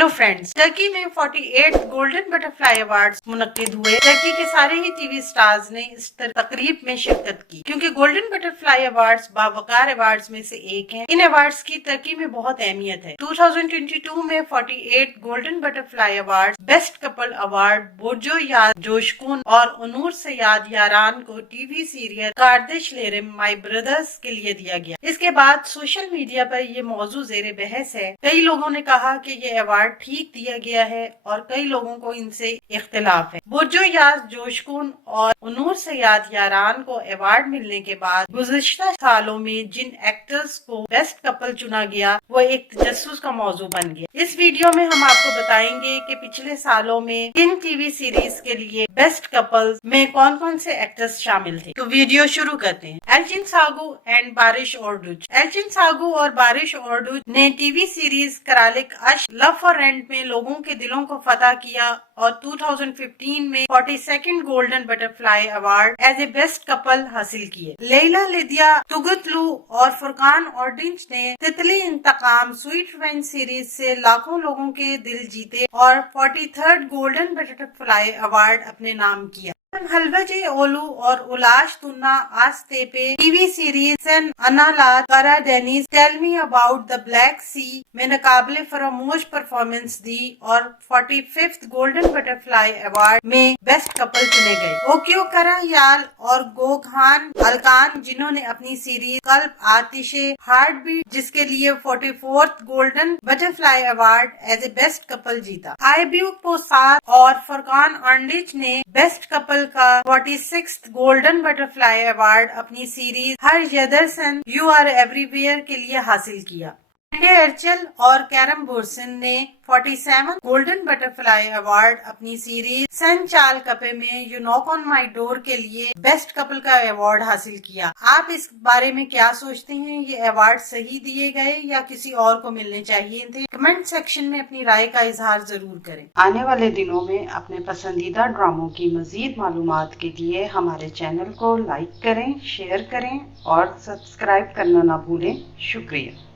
Hello friends, Turkey में 48 Golden butterfly awards मुनक्किद हुए। Turkey के सारे ही टीवी स्टार्स ने इस तकरीब में शिरकत की क्योंकि गोल्डन बटरफ्लाई अवार्ड्स बावकार अवार्ड्स में से एक हैं। इन अवार्ड्स की टर्की में बहुत अहमियत है। 2022 में 48 Golden Butterfly award best couple award बोर्जो याद जोशकुन और अनूर सयाद यारान को टीवी सीरियल कार्दिशलेरिम माई ब्रदर्स के लिए दिया गया। इसके बाद सोशल मीडिया पर ये मौजू जेर बहस है। कई लोगों ने कहा कि ये अवार्ड ठीक दिया गया है और कई लोगों को इनसे इख्तिलाफ है। बुर्जो याज जोशकुन और अनूर सयाद यारान को अवार्ड मिलने के बाद गुज़िश्ता सालों में जिन एक्टर्स को बेस्ट कपल चुना गया वो एक तजस्सुस का मौजू बन गया। इस वीडियो में हम आपको बताएंगे कि पिछले सालों में किन टीवी सीरीज के लिए बेस्ट कपल में कौन कौन से एक्टर्स शामिल थे। तो वीडियो शुरू करते हैं। एल्चिन सागू एंड बारिश ओर्डुच। एल्चिन सागू और बारिश ओर्डुच ने टीवी सीरीज करालिक अश लव फॉर रेंट में लोगों के दिलों को फतह किया और 2015 में 42nd Golden Butterfly Award as a best couple हासिल किए। लैला लिदिया तुगतलू और फुरकान ऑर्डिंच ने तितली इंतकाम स्वीट रिवेंज सीरीज से लाखों लोगों के दिल जीते और 43rd गोल्डन बटरफ्लाई अवार्ड अपने नाम किया। हलवजे ओलू और उलाश तुन्ना आस्तेपे टीवी सीरीज सन अनालात करा डेनिस tell me about the Black Sea में नकाबले फरामोश परफॉर्मेंस दी और 45th गोल्डन बटरफ्लाई अवार्ड में बेस्ट कपल चुने गए। ओक्यो करा याल और गोखान अलकान जिन्होंने अपनी series Kalp Atisi heart beat जिसके लिए 44th Golden Butterfly Award as a best couple जीता। आईब्यू पोसार और फुरकान ऑर्डिंच ने बेस्ट कपल का 46th गोल्डन बटरफ्लाई अवार्ड अपनी सीरीज हर यदरसन यू आर एवरीवेयर के लिए हासिल किया। एर्चल और कैरम बोर्सन ने 47 गोल्डन बटरफ्लाई अवार्ड अपनी सीरीज सन चाल कपे में you knock on my door के लिए बेस्ट कपल का अवार्ड हासिल किया। आप इस बारे में क्या सोचते हैं? ये अवार्ड सही दिए गए या किसी और को मिलने चाहिए थे? कमेंट सेक्शन में अपनी राय का इजहार जरूर करें। आने वाले दिनों में अपने पसंदीदा ड्रामों की मजीद मालूमात के लिए हमारे चैनल को लाइक करें, शेयर करें और सब्सक्राइब करना ना भूलें। शुक्रिया।